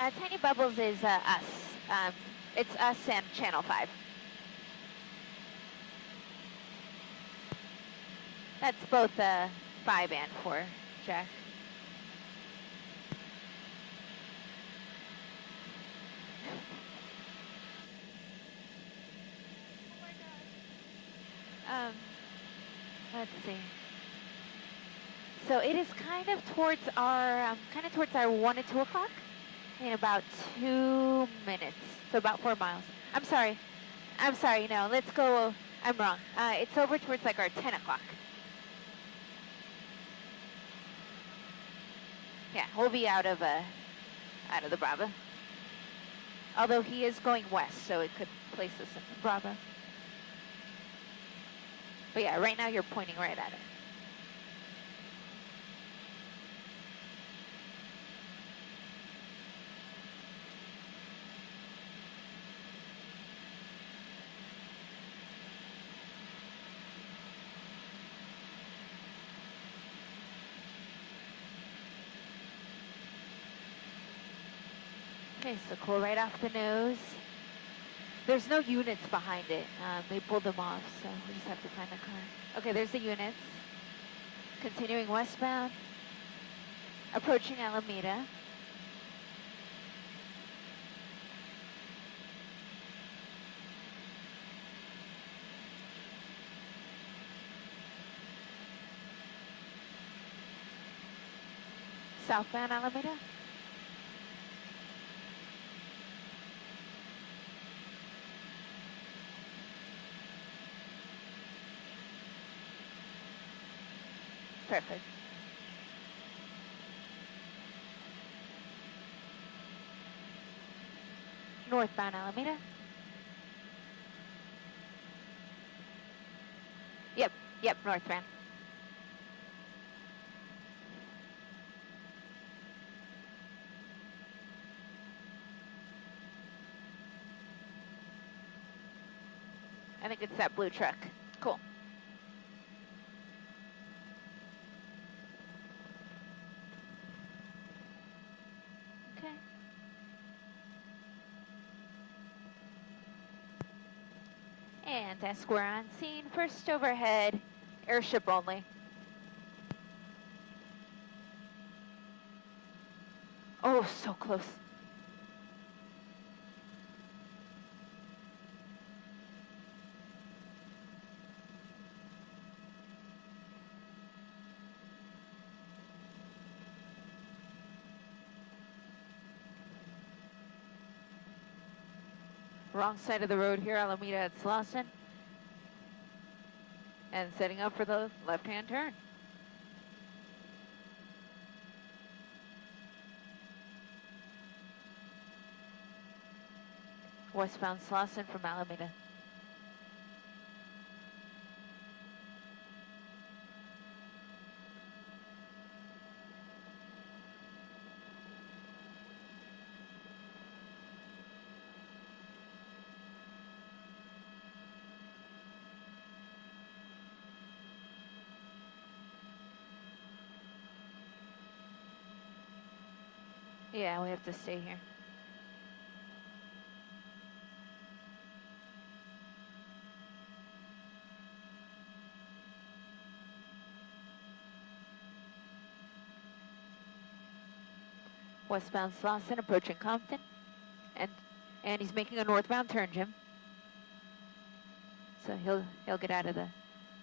Tiny Bubbles is us. It's us and Channel 5. That's both 5 and 4, Jack. Let's see. So it is kind of towards our 1 and 2 o'clock in about 2 minutes. So about 4 miles. I'm sorry. No, let's go. I'm wrong. It's over towards like our 10 o'clock. Yeah, we'll be out of the Bravo. Although he is going west, so it could place us in the Bravo. But yeah, right now you're pointing right at it. Okay, so cool right off the nose. There's no units behind it. They pulled them off, so we just have to find the car. Okay, there's the units. Continuing westbound. Approaching Alameda. Southbound Alameda. Perfect. Northbound Alameda. Yep, northbound. I think it's that blue truck. Cool. Okay. And as we're on scene, first overhead, airship only. Oh, so close. Wrong side of the road here, Alameda at Slauson. And setting up for the left-hand turn. Westbound Slauson from Alameda. Yeah, we have to stay here. Westbound Slauson approaching Compton. And he's making a northbound turn, Jim. So he'll get out of the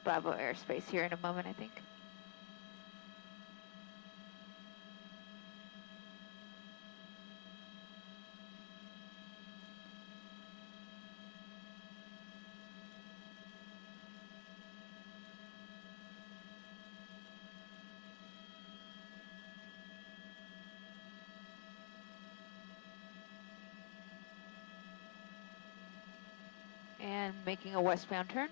Bravo airspace here in a moment, I think. And making a westbound turn.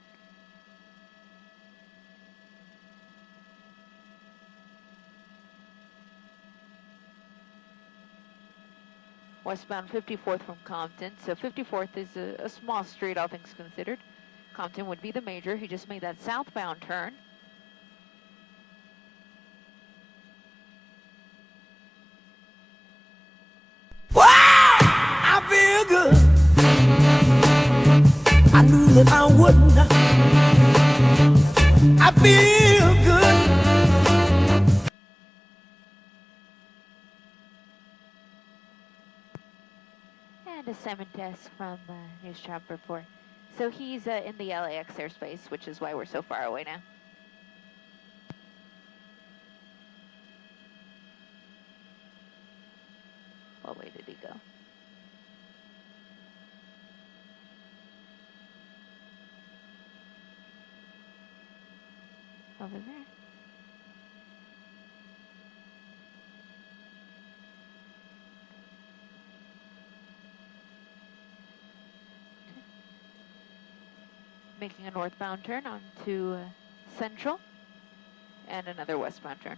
Westbound 54th from Compton. So 54th is a small street, all things considered. Compton would be the major. He just made that southbound turn. What? feel good. And a Simon test from News Chopper 4. So he's in the LAX airspace, which is why we're so far away now. What way did he go? Over there. Making a northbound turn onto Central, and another westbound turn.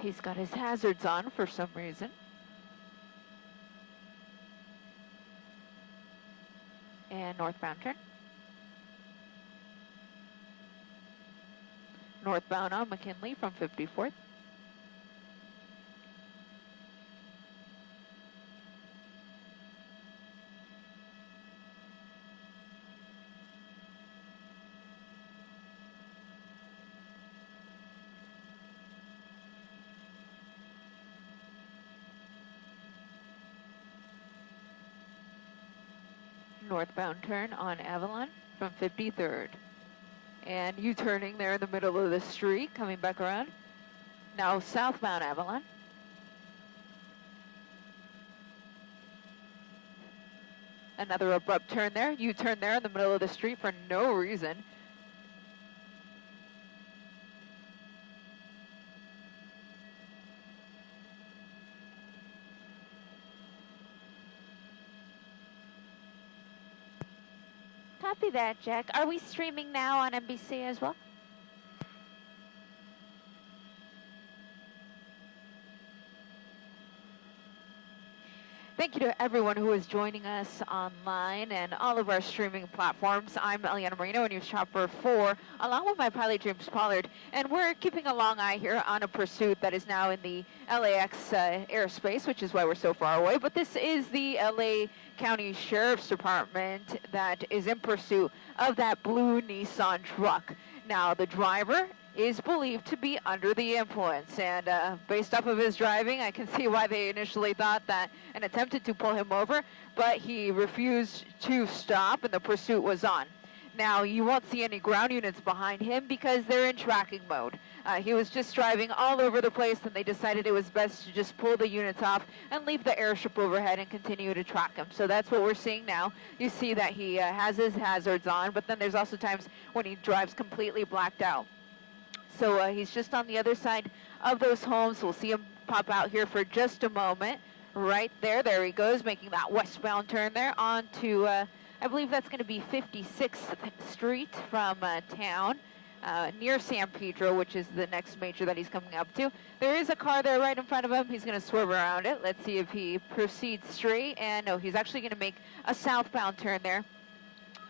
He's got his hazards on for some reason. And northbound turn. Northbound on McKinley from 54th. Northbound turn on Avalon from 53rd. And U-turning there in the middle of the street, coming back around. Now southbound Avalon. Another abrupt turn there. U-turn there in the middle of the street for no reason. Copy that, Jack. Are we streaming now on NBC as well? Thank you to everyone who is joining us online and all of our streaming platforms. I'm Eliana Marino, News Chopper 4, along with my pilot James Pollard, and we're keeping a long eye here on a pursuit that is now in the LAX airspace, which is why we're so far away. But this is the LA County Sheriff's Department that is in pursuit of that blue Nissan truck. Now, the driver is believed to be under the influence, and based off of his driving, I can see why they initially thought that and attempted to pull him over, but he refused to stop and the pursuit was on. Now, you won't see any ground units behind him because they're in tracking mode. He was just driving all over the place, and they decided it was best to just pull the units off and leave the airship overhead and continue to track him. So that's what we're seeing now. You see that he has his hazards on, but then there's also times when he drives completely blacked out. So he's just on the other side of those homes. We'll see him pop out here for just a moment. Right there, there he goes, making that westbound turn there onto, I believe that's going to be 56th Street from town, near San Pedro, which is the next major that he's coming up to. There is a car there right in front of him. He's going to swerve around it. Let's see if he proceeds straight. And no, he's actually going to make a southbound turn there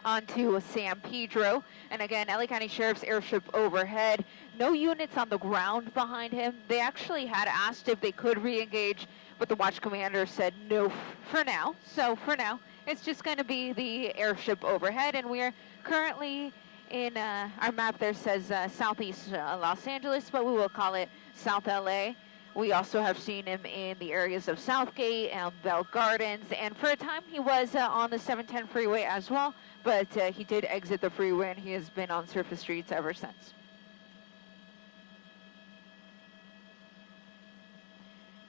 onto San Pedro. And again, LA County Sheriff's airship overhead. No units on the ground behind him. They actually had asked if they could re-engage, but the watch commander said no for now. So for now, it's just going to be the airship overhead, and we're currently in, our map there says southeast Los Angeles, but we will call it South LA. We also have seen him in the areas of Southgate and Bell Gardens, and for a time he was on the 710 freeway as well, but he did exit the freeway and he has been on surface streets ever since.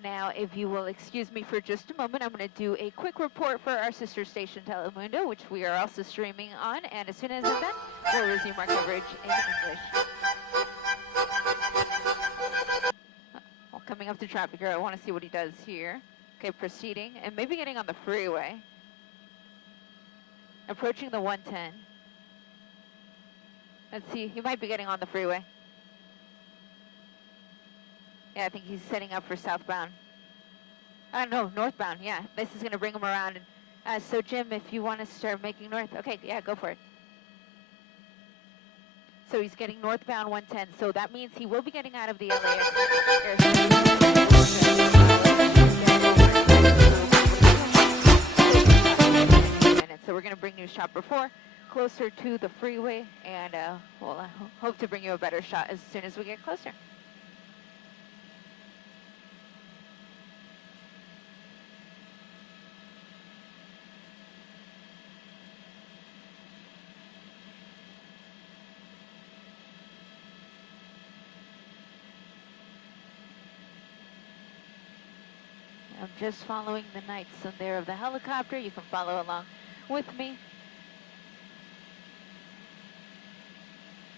Now, if you will excuse me for just a moment, I'm going to do a quick report for our sister station Telemundo, which we are also streaming on, and as soon as I'm done, we'll resume our coverage in English. Well, coming up to traffic here, I want to see what he does here. Okay, proceeding, and maybe getting on the freeway. Approaching the 110. Let's see, he might be getting on the freeway. Yeah, I think he's setting up for southbound. No, northbound, yeah. This is going to bring him around. And, so, Jim, if you want to start making north, okay, yeah, go for it. So he's getting northbound 110. So that means he will be getting out of the LA airspace. So we're going to bring News Chopper 4 closer to the freeway, and we'll hope to bring you a better shot as soon as we get closer. I'm just following the night sun there of the helicopter. You can follow along with me.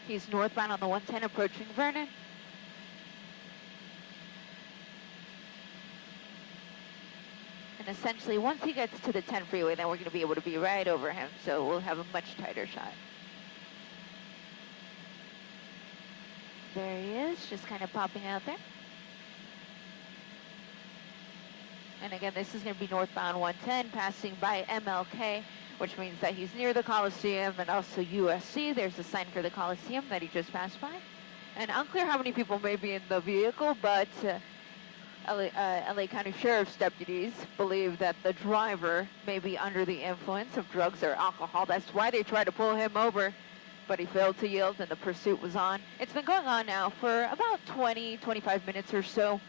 He's northbound on the 110 approaching Vernon. And essentially, once he gets to the 10 freeway, then we're going to be able to be right over him. So we'll have a much tighter shot. There he is, just kind of popping out there. And again, this is going to be northbound 110, passing by MLK, which means that he's near the Coliseum and also USC. There's a sign for the Coliseum that he just passed by. And unclear how many people may be in the vehicle, but LA County Sheriff's deputies believe that the driver may be under the influence of drugs or alcohol. That's why they tried to pull him over, but he failed to yield and the pursuit was on. It's been going on now for about 20, 25 minutes or so.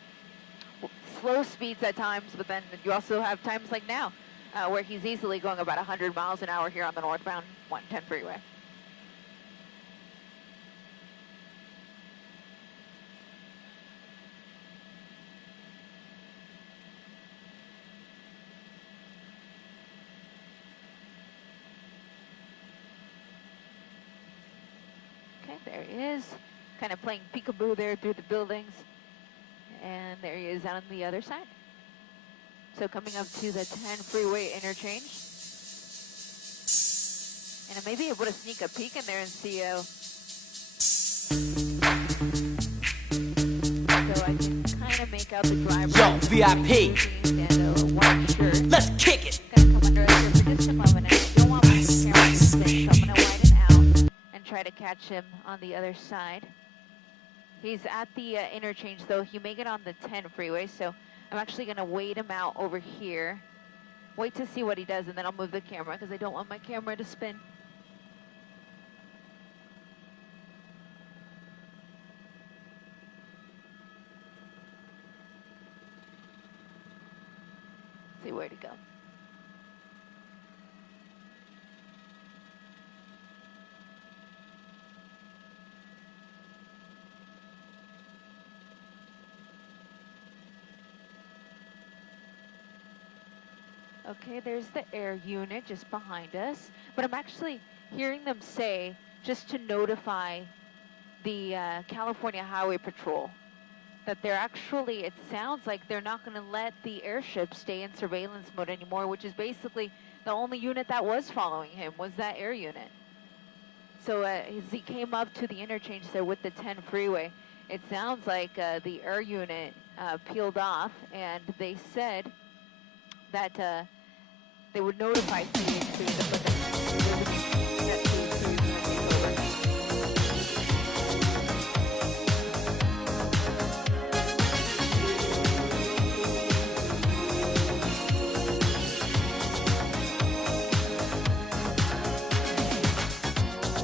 Slow speeds at times, but then you also have times like now where he's easily going about 100 miles an hour here on the northbound 110 freeway. Okay, there he is, kind of playing peekaboo there through the buildings. And there he is on the other side. So coming up to the 10 freeway interchange. And I may be able to sneak a peek in there and see so I can kind of make out the driver. Yo, VIP. And white shirt. Let's kick it. Gonna come under us here for just a moment. And I don't want my camera to spin, so I'm gonna widen out and try to catch him on the other side. He's at the interchange, though. He may get on the 10 freeway, so I'm actually going to wait him out over here. Wait to see what he does, and then I'll move the camera, because I don't want my camera to spin. See where to go. Okay, there's the air unit just behind us. But I'm actually hearing them say, just to notify the California Highway Patrol, that they're actually, it sounds like they're not going to let the airship stay in surveillance mode anymore, which is basically the only unit that was following him was that air unit. So as he came up to the interchange there with the 10 freeway, it sounds like the air unit peeled off, and they said that they would notify CH3 to put them that CH3 is going to take over.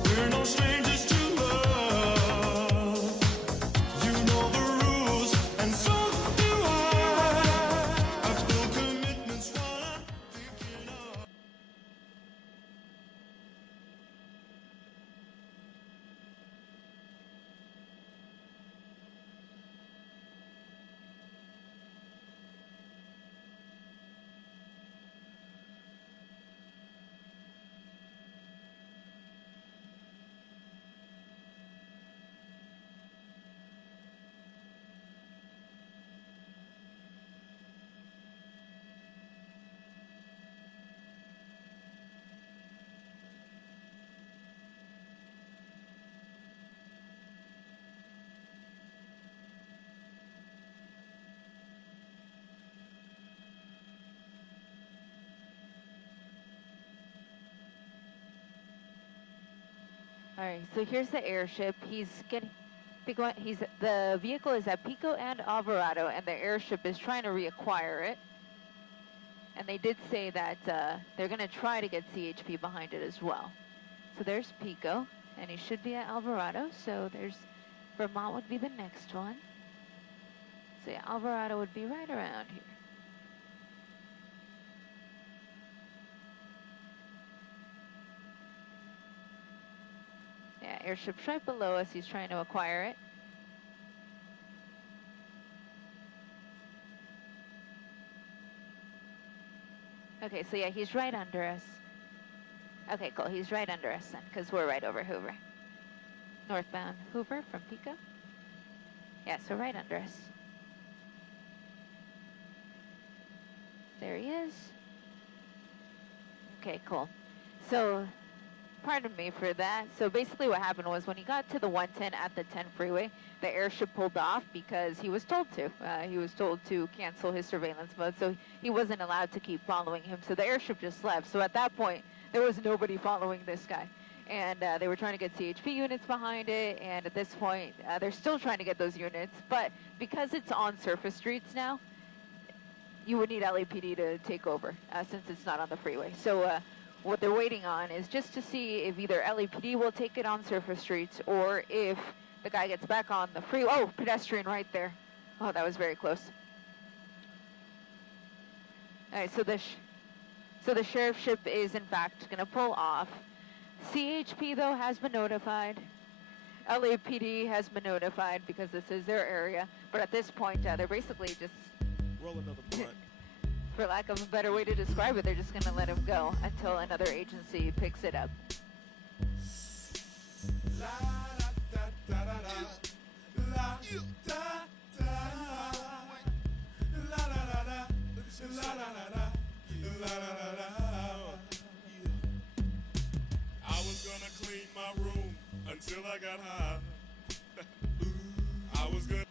We're no strangers to love. You know the rules, and so do I. I feel commitment's what I'm thinking of. All right, so here's the airship. The vehicle is at Pico and Alvarado, and the airship is trying to reacquire it. And they did say that they're going to try to get CHP behind it as well. So there's Pico, and he should be at Alvarado. So there's Vermont would be the next one. So yeah, Alvarado would be right around here. Yeah, airship's right below us. He's trying to acquire it. Okay, so yeah, he's right under us. Okay, cool. He's right under us then, because we're right over Hoover. Northbound Hoover from Pico. Yeah, so right under us. There he is. Okay, cool. So, pardon me for that. So basically what happened was when he got to the 110 at the 10 freeway, the airship pulled off because he was told to. He was told to cancel his surveillance mode, so he wasn't allowed to keep following him. So the airship just left. So at that point, there was nobody following this guy. And they were trying to get CHP units behind it, and at this point, they're still trying to get those units. But because it's on surface streets now, you would need LAPD to take over since it's not on the freeway. So what they're waiting on is just to see if either LAPD will take it on surface streets or if the guy gets back on the freeway. Oh, pedestrian right there. Oh, that was very close. All right, so the sheriff's ship is in fact going to pull off. CHP though has been notified. LAPD has been notified because this is their area. But at this point, they're basically just Roll another blunt. for lack of a better way to describe it, they're just going to let him go until another agency picks it up. I was gonna clean my room until I got high. I was gonna.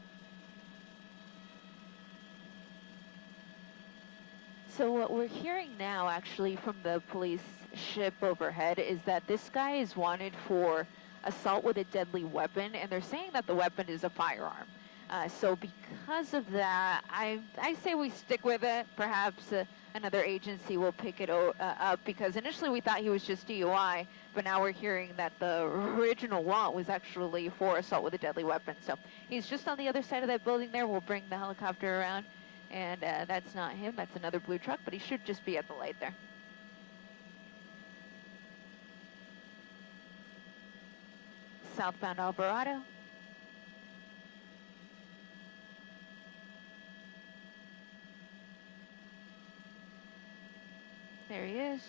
So what we're hearing now actually from the police ship overhead is that this guy is wanted for assault with a deadly weapon, and they're saying that the weapon is a firearm. So because of that, I say we stick with it. Perhaps another agency will pick it up, because initially we thought he was just DUI, but now we're hearing that the original warrant was actually for assault with a deadly weapon. So he's just on the other side of that building there. We'll bring the helicopter around. And that's not him, that's another blue truck, but he should just be at the light there. Southbound Alvarado. There he is.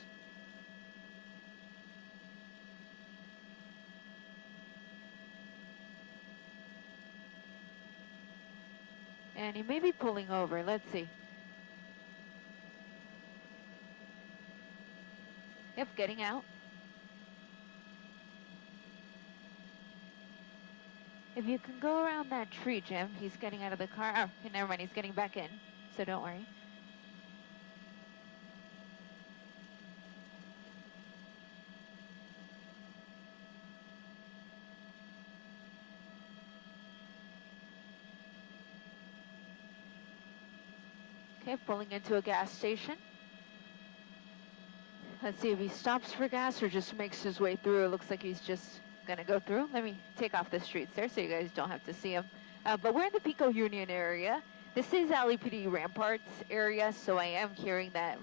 And he may be pulling over. Let's see. Yep, getting out. If you can go around that tree, Jim, he's getting out of the car. Oh, okay, never mind, he's getting back in, so don't worry. Okay, pulling into a gas station. Let's see if he stops for gas or just makes his way through. It looks like he's just gonna go through. Let me take off the streets there so you guys don't have to see him. But we're in the Pico Union area. This is LAPD Ramparts area, so I am hearing that